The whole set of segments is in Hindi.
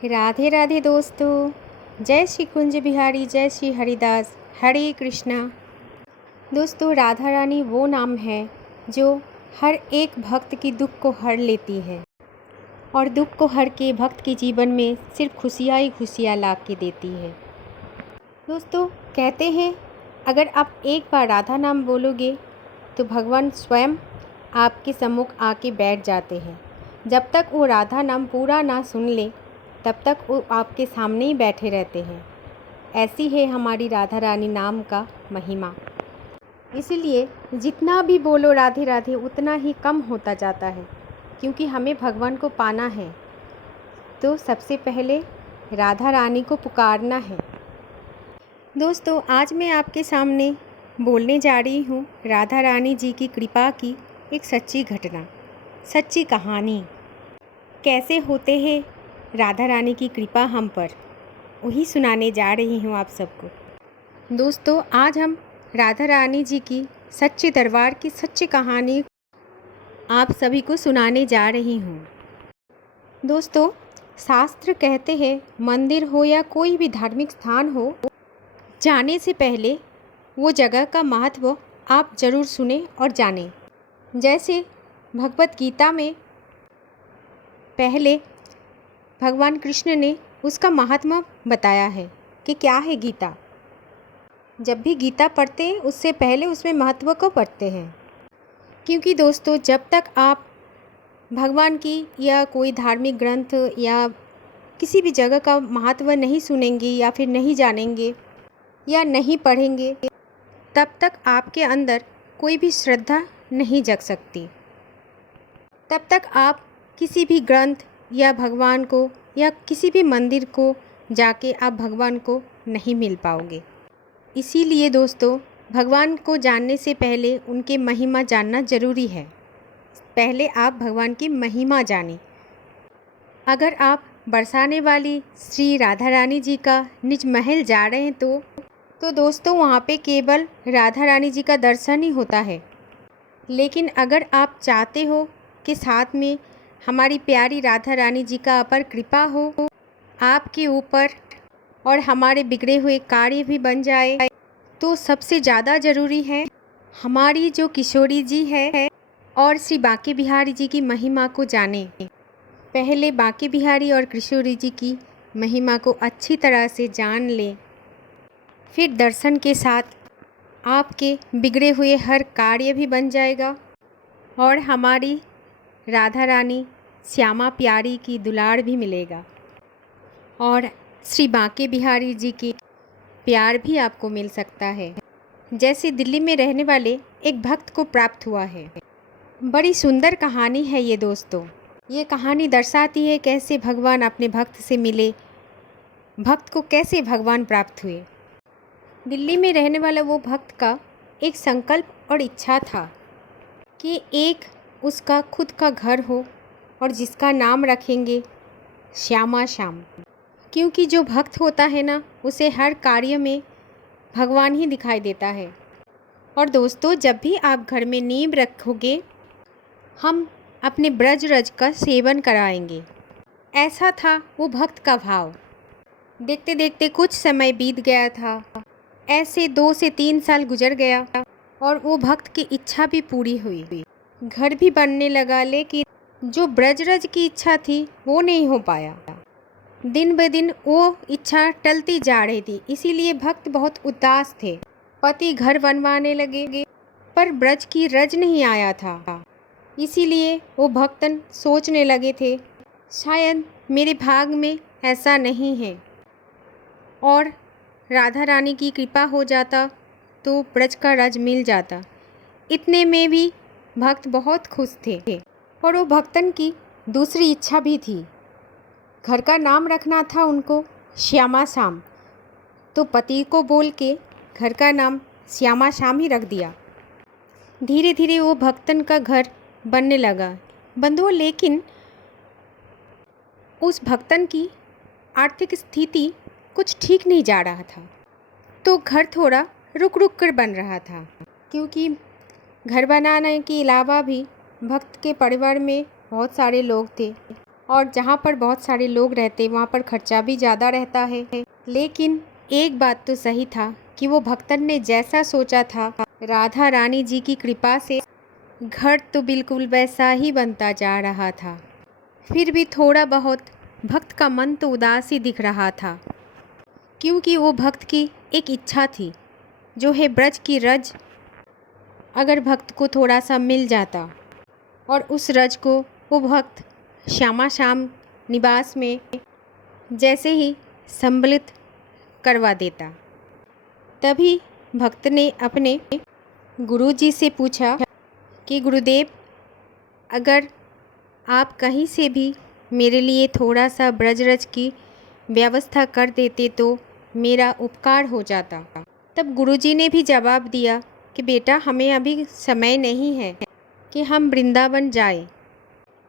राधे राधे दोस्तों। जय श्री कुंज बिहारी, जय श्री हरिदास, हरे कृष्णा। दोस्तों, राधा रानी वो नाम है जो हर एक भक्त की दुख को हर लेती है और दुख को हर के भक्त के जीवन में सिर्फ खुशियाँ ही खुशियाँ ला के देती है। दोस्तों, कहते हैं अगर आप एक बार राधा नाम बोलोगे तो भगवान स्वयं आपके सम्मुख आके बैठ जाते हैं। जब तक वो राधा नाम पूरा ना सुन ले तब तक वो आपके सामने ही बैठे रहते हैं। ऐसी है हमारी राधा रानी नाम का महिमा। इसलिए जितना भी बोलो राधे राधे उतना ही कम होता जाता है, क्योंकि हमें भगवान को पाना है तो सबसे पहले राधा रानी को पुकारना है। दोस्तों, आज मैं आपके सामने बोलने जा रही हूँ राधा रानी जी की कृपा की एक सच्ची घटना, सच्ची कहानी। कैसे होते हैं राधा रानी की कृपा हम पर, वही सुनाने जा रही हूँ आप सबको। दोस्तों, आज हम राधा रानी जी की सच्चे दरबार की सच्ची कहानी आप सभी को सुनाने जा रही हूँ। दोस्तों, शास्त्र कहते हैं मंदिर हो या कोई भी धार्मिक स्थान हो, जाने से पहले वो जगह का महत्व आप ज़रूर सुने और जानें। जैसे भगवत गीता में पहले भगवान कृष्ण ने उसका महात्मा बताया है कि क्या है गीता। जब भी गीता पढ़ते हैं उससे पहले उसमें महत्व को पढ़ते हैं, क्योंकि दोस्तों जब तक आप भगवान की या कोई धार्मिक ग्रंथ या किसी भी जगह का महत्व नहीं सुनेंगे या फिर नहीं जानेंगे या नहीं पढ़ेंगे, तब तक आपके अंदर कोई भी श्रद्धा नहीं जग सकती। तब तक आप किसी भी ग्रंथ या भगवान को या किसी भी मंदिर को जाके आप भगवान को नहीं मिल पाओगे। इसीलिए दोस्तों, भगवान को जानने से पहले उनके महिमा जानना ज़रूरी है। पहले आप भगवान की महिमा जानें। अगर आप बरसाने वाली श्री राधा रानी जी का निज महल जा रहे हैं तो दोस्तों वहाँ पे केवल राधा रानी जी का दर्शन ही होता है। लेकिन अगर आप चाहते हो कि साथ में हमारी प्यारी राधा रानी जी का अपार कृपा हो आपके ऊपर और हमारे बिगड़े हुए कार्य भी बन जाए, तो सबसे ज़्यादा ज़रूरी है हमारी जो किशोरी जी है और श्री बांके बिहारी जी की महिमा को जाने। पहले बांके बिहारी और किशोरी जी की महिमा को अच्छी तरह से जान लें, फिर दर्शन के साथ आपके बिगड़े हुए हर कार्य भी बन जाएगा और हमारी राधा रानी श्यामा प्यारी की दुलार भी मिलेगा और श्री बांके बिहारी जी की प्यार भी आपको मिल सकता है, जैसे दिल्ली में रहने वाले एक भक्त को प्राप्त हुआ है। बड़ी सुंदर कहानी है ये दोस्तों। ये कहानी दर्शाती है कैसे भगवान अपने भक्त से मिले, भक्त को कैसे भगवान प्राप्त हुए। दिल्ली में रहने वाला वो भक्त का एक संकल्प और इच्छा था कि एक उसका खुद का घर हो और जिसका नाम रखेंगे श्यामा श्याम, क्योंकि जो भक्त होता है ना उसे हर कार्य में भगवान ही दिखाई देता है। और दोस्तों, जब भी आप घर में नींव रखोगे हम अपने ब्रज रज का सेवन कराएंगे, ऐसा था वो भक्त का भाव। देखते देखते कुछ समय बीत गया था। ऐसे 2 से 3 साल गुजर गया और वो भक्त की इच्छा भी पूरी हुई, घर भी बनने लगा, लेकिन जो ब्रजरज की इच्छा थी वो नहीं हो पाया। दिन ब दिन वो इच्छा टलती जा रही थी, इसीलिए भक्त बहुत उदास थे। पति घर बनवाने लगे पर ब्रज की रज नहीं आया था। इसीलिए वो भक्तन सोचने लगे थे शायद मेरे भाग में ऐसा नहीं है और राधा रानी की कृपा हो जाता तो ब्रज का रज मिल जाता। इतने में भी भक्त बहुत खुश थे और वो भक्तन की दूसरी इच्छा भी थी। घर का नाम रखना था उनको श्यामा श्याम, तो पति को बोल के घर का नाम श्यामा श्याम ही रख दिया। धीरे धीरे वो भक्तन का घर बनने लगा। बंधुओं, लेकिन उस भक्तन की आर्थिक स्थिति कुछ ठीक नहीं जा रहा था, तो घर थोड़ा रुक रुक कर बन रहा था, क्योंकि घर बनाने के अलावा भी भक्त के परिवार में बहुत सारे लोग थे और जहाँ पर बहुत सारे लोग रहते वहाँ पर खर्चा भी ज़्यादा रहता है। लेकिन एक बात तो सही था कि वो भक्तन ने जैसा सोचा था, राधा रानी जी की कृपा से घर तो बिल्कुल वैसा ही बनता जा रहा था। फिर भी थोड़ा बहुत भक्त का मन तो उदास ही दिख रहा था, क्योंकि वो भक्त की एक इच्छा थी, जो है ब्रज की रज अगर भक्त को थोड़ा सा मिल जाता और उस रज को वो भक्त श्यामा श्याम निवास में जैसे ही सम्मिलित करवा देता। तभी भक्त ने अपने गुरुजी से पूछा कि गुरुदेव, अगर आप कहीं से भी मेरे लिए थोड़ा सा ब्रजरज की व्यवस्था कर देते तो मेरा उपकार हो जाता। तब गुरुजी ने भी जवाब दिया कि बेटा, हमें अभी समय नहीं है कि हम वृंदावन जाए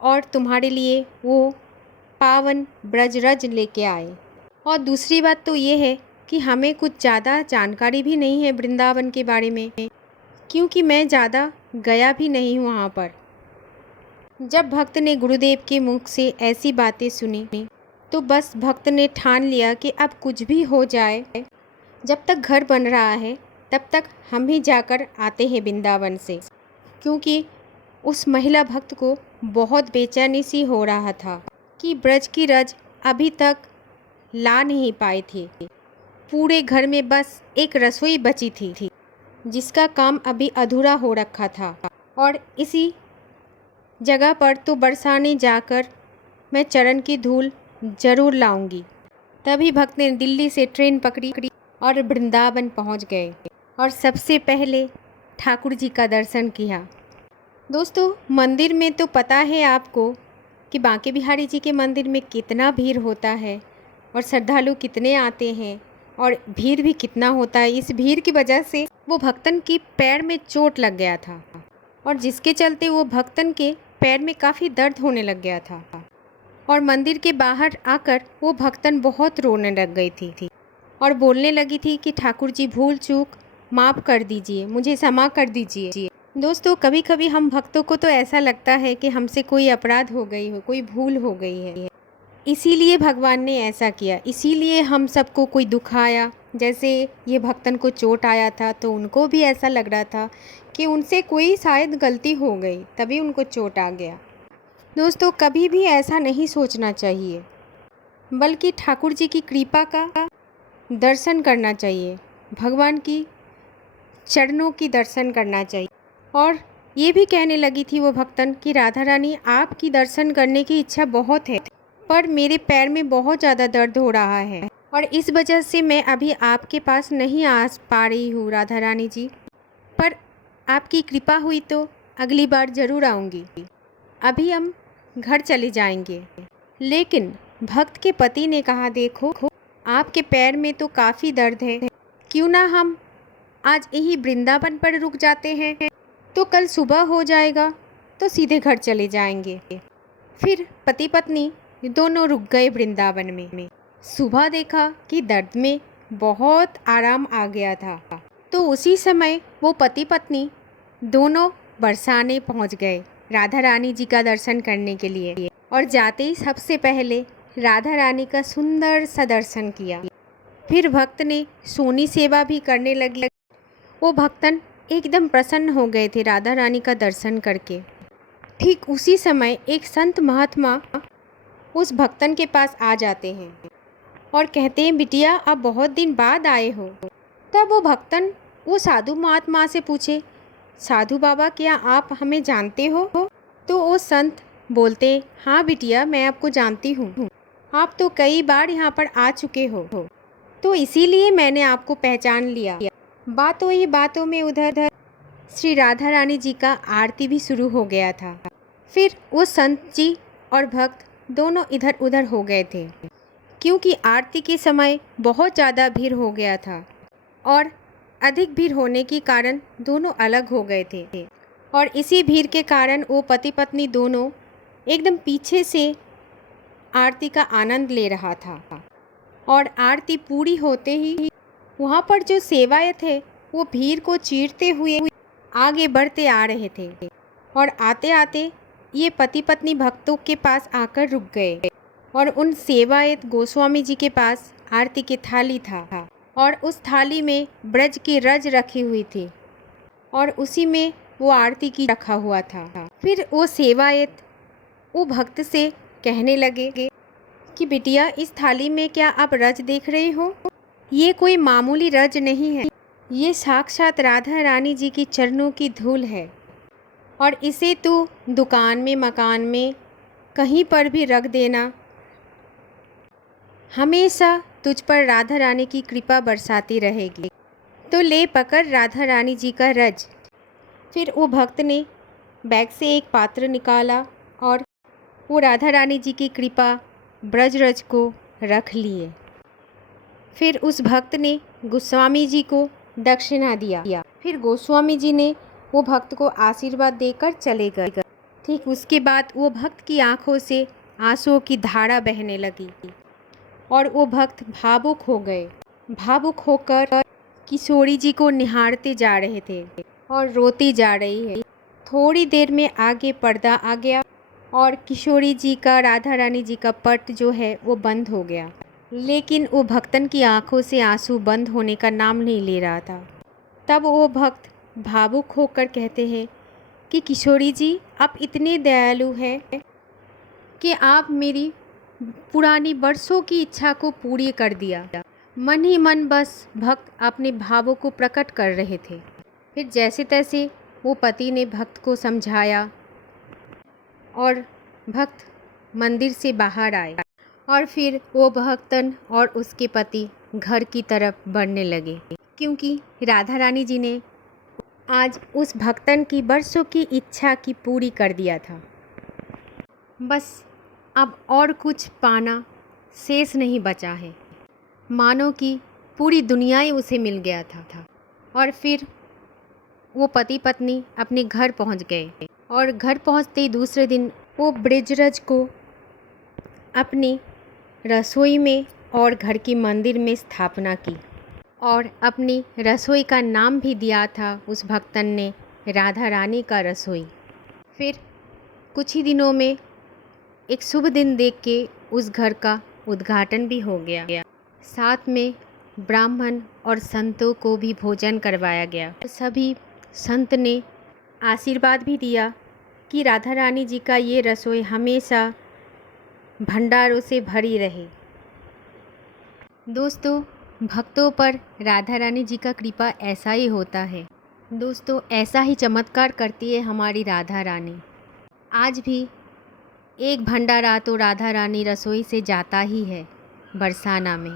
और तुम्हारे लिए वो पावन ब्रजरज लेके आए। और दूसरी बात तो ये है कि हमें कुछ ज़्यादा जानकारी भी नहीं है वृंदावन के बारे में, क्योंकि मैं ज़्यादा गया भी नहीं हूँ वहाँ पर। जब भक्त ने गुरुदेव के मुख से ऐसी बातें सुनी तो बस भक्त ने ठान लिया कि अब कुछ भी हो जाए, जब तक घर बन रहा है तब तक हम ही जाकर आते हैं वृंदावन से, क्योंकि उस महिला भक्त को बहुत बेचैनी सी हो रहा था कि ब्रज की रज अभी तक ला नहीं पाए थे। पूरे घर में बस एक रसोई बची थी जिसका काम अभी अधूरा हो रखा था, और इसी जगह पर तो बरसाने जाकर मैं चरण की धूल जरूर लाऊंगी। तभी भक्त ने दिल्ली से ट्रेन पकड़ी और वृंदावन पहुंच गए और सबसे पहले ठाकुर जी का दर्शन किया। दोस्तों, मंदिर में तो पता है आपको कि बांके बिहारी जी के मंदिर में कितना भीड़ होता है और श्रद्धालु कितने आते हैं और भीड़ भी कितना होता है। इस भीड़ की वजह से वो भक्तन की पैर में चोट लग गया था और जिसके चलते वो भक्तन के पैर में काफ़ी दर्द होने लग गया था और मंदिर के बाहर आकर वो भक्तन बहुत रोने लग गई थी और बोलने लगी थी कि ठाकुर जी, भूल चूक माफ़ कर दीजिए, मुझे क्षमा कर दीजिए। दोस्तों, कभी कभी हम भक्तों को तो ऐसा लगता है कि हमसे कोई अपराध हो गई हो, कोई भूल हो गई है, इसीलिए भगवान ने ऐसा किया, इसीलिए हम सबको कोई दुख आया। जैसे ये भक्तन को चोट आया था तो उनको भी ऐसा लग रहा था कि उनसे कोई शायद गलती हो गई, तभी उनको चोट आ गया। दोस्तों, कभी भी ऐसा नहीं सोचना चाहिए, बल्कि ठाकुर जी की कृपा का दर्शन करना चाहिए, भगवान की चरणों की दर्शन करना चाहिए। और ये भी कहने लगी थी वो भक्तन कि राधा रानी, आपकी दर्शन करने की इच्छा बहुत है, पर मेरे पैर में बहुत ज़्यादा दर्द हो रहा है और इस वजह से मैं अभी आपके पास नहीं आ पा रही हूँ राधा रानी जी, पर आपकी कृपा हुई तो अगली बार ज़रूर आऊँगी। अभी हम घर चले जाएंगे। लेकिन भक्त के पति ने कहा, देखो, आपके पैर में तो काफ़ी दर्द है, क्यों ना हम आज यही वृंदावन पर रुक जाते हैं, तो कल सुबह हो जाएगा तो सीधे घर चले जाएंगे। फिर पति पत्नी दोनों रुक गए वृंदावन में। सुबह देखा कि दर्द में बहुत आराम आ गया था, तो उसी समय वो पति पत्नी दोनों बरसाने पहुंच गए राधा रानी जी का दर्शन करने के लिए। और जाते ही सबसे पहले राधा रानी का सुंदर सा दर्शन किया। फिर भक्त ने सोनी सेवा भी करने लगे। वो भक्तन एकदम प्रसन्न हो गए थे राधा रानी का दर्शन करके। ठीक उसी समय एक संत महात्मा उस भक्तन के पास आ जाते हैं और कहते हैं, बिटिया, आप बहुत दिन बाद आए हो। तब वो भक्तन वो साधु महात्मा से पूछे, साधु बाबा, क्या आप हमें जानते हो? तो वो संत बोलते, हाँ बिटिया, मैं आपको जानती हूँ, आप तो कई बार यहाँ पर आ चुके हो, तो इसीलिए मैंने आपको पहचान लिया। बातों ही बातों में उधर श्री राधा रानी जी का आरती भी शुरू हो गया था। फिर वो संत जी और भक्त दोनों इधर उधर हो गए थे, क्योंकि आरती के समय बहुत ज़्यादा भीड़ हो गया था और अधिक भीड़ होने के कारण दोनों अलग हो गए थे। और इसी भीड़ के कारण वो पति पत्नी दोनों एकदम पीछे से आरती का आनंद ले रहा था। और आरती पूरी होते ही वहाँ पर जो सेवायत थे वो भीड़ को चीरते हुए आगे बढ़ते आ रहे थे और आते आते ये पति पत्नी भक्तों के पास आकर रुक गए और उन सेवायत गोस्वामी जी के पास आरती की थाली था और उस थाली में ब्रज की रज रखी हुई थी और उसी में वो आरती की रखा हुआ था। फिर वो सेवायत वो भक्त से कहने लगे कि बिटिया, इस थाली में क्या आप रज देख रहे हो? ये कोई मामूली रज नहीं है, ये साक्षात राधा रानी जी की चरणों की धूल है और इसे तू दुकान में, मकान में, कहीं पर भी रख देना, हमेशा तुझ पर राधा रानी की कृपा बरसाती रहेगी। तो ले पकड़ राधा रानी जी का रज। फिर वो भक्त ने बैग से एक पात्र निकाला और वो राधा रानी जी की कृपा ब्रज रज को रख लिए। फिर उस भक्त ने गोस्वामी जी को दक्षिणा दिया। फिर गोस्वामी जी ने वो भक्त को आशीर्वाद देकर चले गए। ठीक उसके बाद वो भक्त की आंखों से आंसुओं की धारा बहने लगी और वो भक्त भावुक हो गए। भावुक होकर किशोरी जी को निहारते जा रहे थे और रोती जा रही है। थोड़ी देर में आगे पर्दा आ गया और किशोरी जी का, राधा रानी जी का पट जो है वो बंद हो गया, लेकिन वो भक्तन की आंखों से आंसू बंद होने का नाम नहीं ले रहा था। तब वो भक्त भावुक होकर कहते हैं कि किशोरी जी, आप इतने दयालु हैं कि आप मेरी पुरानी बरसों की इच्छा को पूरी कर दिया। मन ही मन बस भक्त अपने भावों को प्रकट कर रहे थे। फिर जैसे तैसे वो पति ने भक्त को समझाया और भक्त मंदिर से बाहर आए और फिर वो भक्तन और उसके पति घर की तरफ बढ़ने लगे, क्योंकि राधा रानी जी ने आज उस भक्तन की बरसों की इच्छा की पूरी कर दिया था। बस अब और कुछ पाना शेष नहीं बचा है, मानो कि पूरी दुनिया ही उसे मिल गया था। और फिर वो पति पत्नी अपने घर पहुंच गए और घर पहुंचते ही दूसरे दिन वो ब्रजरज को अपनी रसोई में और घर की मंदिर में स्थापना की और अपनी रसोई का नाम भी दिया था उस भक्तन ने, राधा रानी का रसोई। फिर कुछ ही दिनों में एक शुभ दिन देख के उस घर का उद्घाटन भी हो गया। साथ में ब्राह्मण और संतों को भी भोजन करवाया गया। सभी संत ने आशीर्वाद भी दिया कि राधा रानी जी का ये रसोई हमेशा भंडारों से भरी रहे। दोस्तों, भक्तों पर राधा रानी जी का कृपा ऐसा ही होता है। दोस्तों, ऐसा ही चमत्कार करती है हमारी राधा रानी। आज भी एक भंडारा तो राधा रानी रसोई से जाता ही है बरसाना में।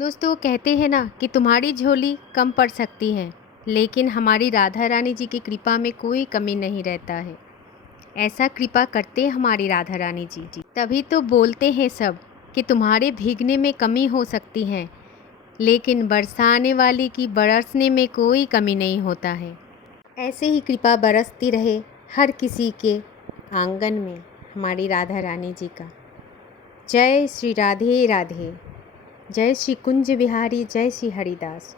दोस्तों, कहते हैं ना कि तुम्हारी झोली कम पड़ सकती है, लेकिन हमारी राधा रानी जी की कृपा में कोई कमी नहीं रहता है। ऐसा कृपा करते हैं हमारी राधा रानी जी। तभी तो बोलते हैं सब कि तुम्हारे भीगने में कमी हो सकती है, लेकिन बरसाने वाली की बरसने में कोई कमी नहीं होता है। ऐसे ही कृपा बरसती रहे हर किसी के आंगन में हमारी राधा रानी जी का। जय श्री राधे राधे, जय श्री कुंज बिहारी, जय श्री हरिदास।